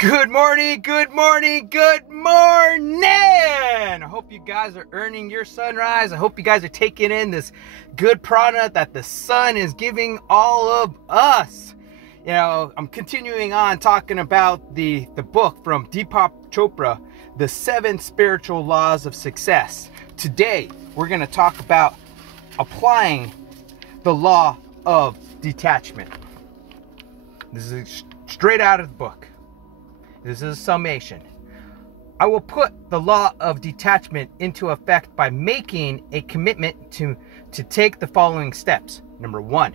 Good morning, good morning, good morning! I hope you guys are earning your sunrise. I hope you guys are taking in this good product that the sun is giving all of us. You know, I'm continuing on talking about the book from Deepak Chopra, The 7 Spiritual Laws of Success. Today, we're going to talk about applying the law of detachment. This is straight out of the book. This is a summation. I will put the law of detachment into effect by making a commitment to take the following steps. Number 1,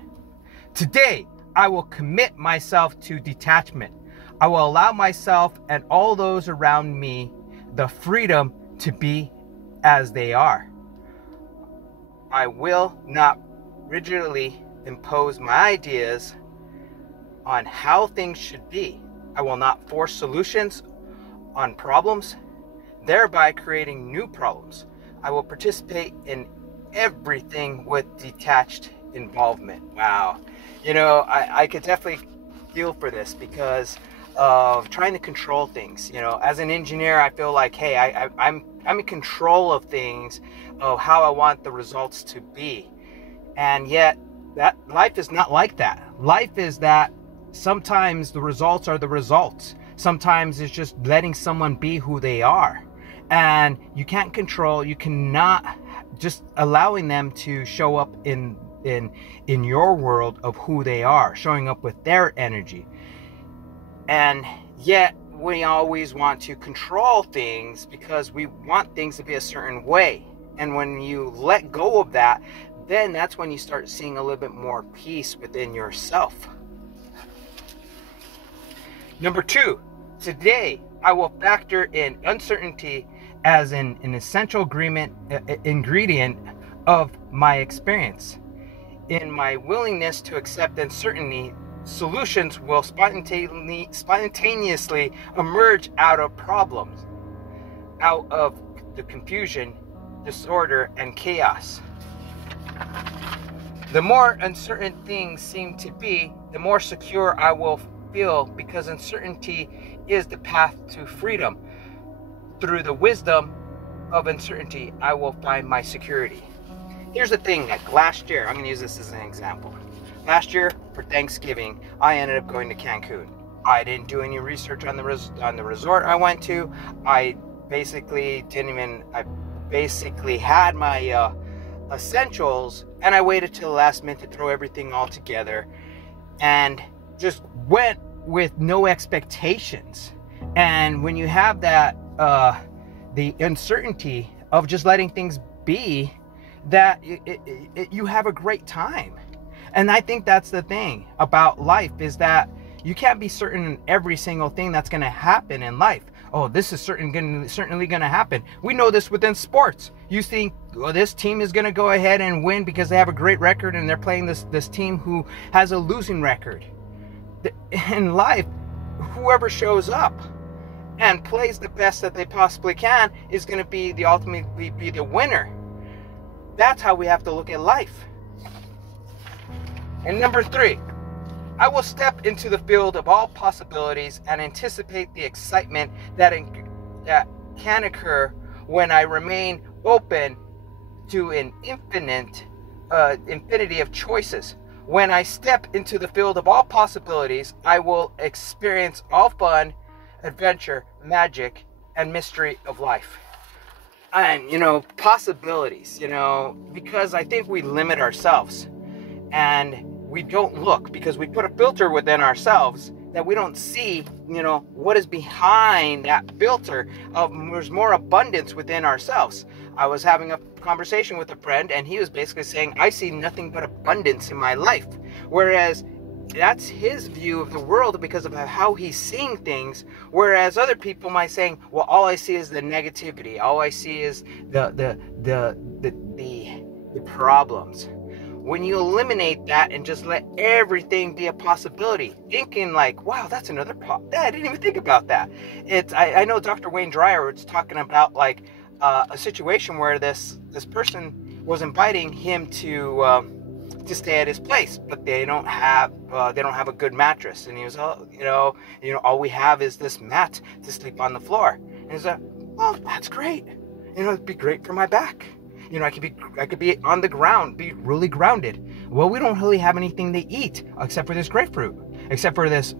today I will commit myself to detachment. I will allow myself and all those around me the freedom to be as they are. I will not rigidly impose my ideas on how things should be. I will not force solutions on problems, thereby creating new problems. I will participate in everything with detached involvement. Wow. You know, I could definitely feel for this because of trying to control things. You know, as an engineer, I feel like, hey, I'm in control of things, of how I want the results to be. And yet, that life is not like that. Life is that sometimes the results are the results. Sometimes it's just letting someone be who they are. And you can't control, you cannot just allowing them to show up in your world of who they are, showing up with their energy. And yet we always want to control things because we want things to be a certain way. And when you let go of that, then that's when you start seeing a little bit more peace within yourself. Number 2, today I will factor in uncertainty as an essential ingredient of my experience. In my willingness to accept uncertainty, solutions will spontaneously emerge out of problems, out of the confusion, disorder, and chaos. The more uncertain things seem to be, the more secure I will feel, because uncertainty is the path to freedom. Through the wisdom of uncertainty, I will find my security. Here's the thing, like last year, I'm going to use this as an example. Last year, for Thanksgiving, I ended up going to Cancun. I didn't do any research on the resort I went to. I basically had my essentials, and I waited till the last minute to throw everything all together and just went with no expectations. And when you have that the uncertainty of just letting things be, that you have a great time. And I think that's the thing about life, is that you can't be certain in every single thing that's going to happen in life. Oh, this is certainly going to happen. We know this within sports. You think, oh, this team is going to go ahead and win because they have a great record and they're playing this team who has a losing record. In life, whoever shows up and plays the best that they possibly can is going to be ultimately be the winner. That's how we have to look at life. And number 3, I will step into the field of all possibilities and anticipate the excitement that can occur when I remain open to an infinity of choices. When I step into the field of all possibilities, I will experience all fun, adventure, magic, and mystery of life. And, you know, possibilities, you know, because I think we limit ourselves and we don't look, because we put a filter within ourselves that we don't see, you know, what is behind that filter of there's more abundance within ourselves. I was having a conversation with a friend and he was basically saying, I see nothing but abundance in my life. Whereas that's his view of the world because of how he's seeing things. Whereas other people might saying, well, all I see is the negativity. All I see is the problems. When you eliminate that and just let everything be a possibility, thinking like, wow, that's another I didn't even think about that. I know Dr. Wayne Dyer was talking about like a situation where this person was inviting him to to stay at his place, but they don't have a good mattress. And he was, oh, all we have is this mat to sleep on the floor. And he's like, well, that's great. It'd be great for my back. I could be on the ground, be really grounded. Well, we don't really have anything to eat except for this grapefruit, except for this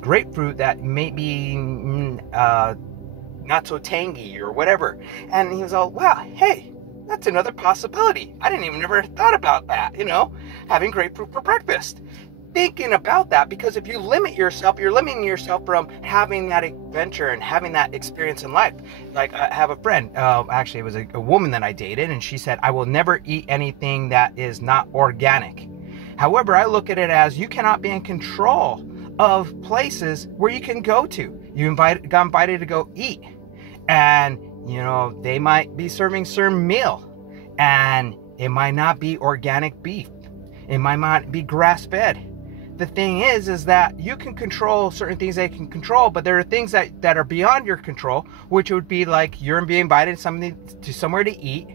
grapefruit that may be not so tangy or whatever. And he was all, wow, hey, that's another possibility. I didn't even ever thought about that, having grapefruit for breakfast. Thinking about that, because if you limit yourself, you're limiting yourself from having that adventure and having that experience in life. Like, I have a friend, actually it was a woman that I dated, and she said, I will never eat anything that is not organic. However, I look at it as you cannot be in control of places where you can go to. You got invited to go eat, and they might be serving certain meal, and it might not be organic beef. It might not be grass-fed. The thing is that you can control certain things that you can control, but there are things that are beyond your control, which would be like you're being invited to somewhere to eat.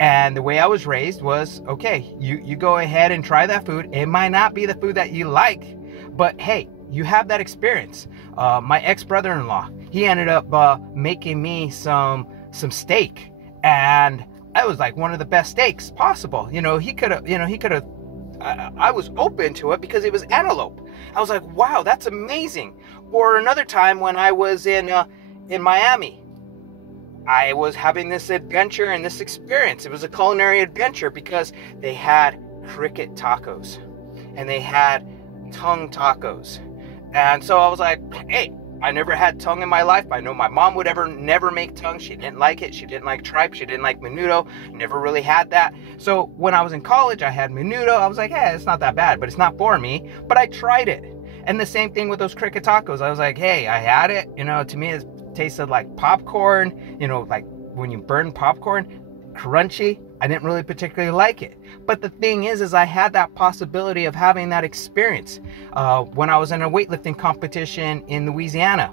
And the way I was raised was, okay, you go ahead and try that food. It might not be the food that you like, but hey, you have that experience. My ex-brother-in-law, he ended up making me some steak, and it was like one of the best steaks possible. He could have. I was open to it because it was antelope. I was like, wow, that's amazing. Or another time when I was in Miami, I was having this adventure and this experience. It was a culinary adventure because they had cricket tacos and they had tongue tacos. And so I was like, hey, I never had tongue in my life. I know my mom would never make tongue. She didn't like it. She didn't like tripe. She didn't like menudo. Never really had that. So when I was in college, I had menudo. I was like, hey, it's not that bad, but it's not for me. But I tried it. And the same thing with those cricket tacos. I was like, hey, I had it. To me, it tasted like popcorn. Like when you burn popcorn, crunchy. I didn't really particularly like it. But the thing is I had that possibility of having that experience. When I was in a weightlifting competition in Louisiana,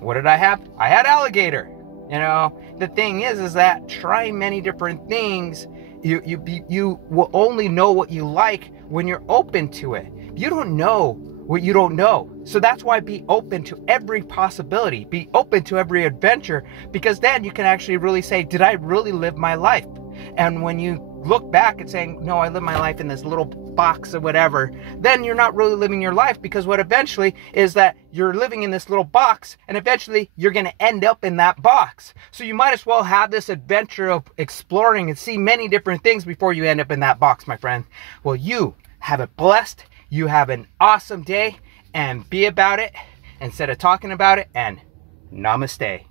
what did I have? I had alligator. The thing is that trying many different things, you will only know what you like when you're open to it. You don't know what you don't know. So that's why be open to every possibility. Be open to every adventure, because then you can actually really say, did I really live my life? And when you look back and saying, no, I live my life in this little box or whatever, then you're not really living your life, because what eventually is that you're living in this little box, and eventually you're going to end up in that box. So you might as well have this adventure of exploring and see many different things before you end up in that box, my friend. Well, you have it blessed. You have an awesome day, and be about it instead of talking about it, and namaste.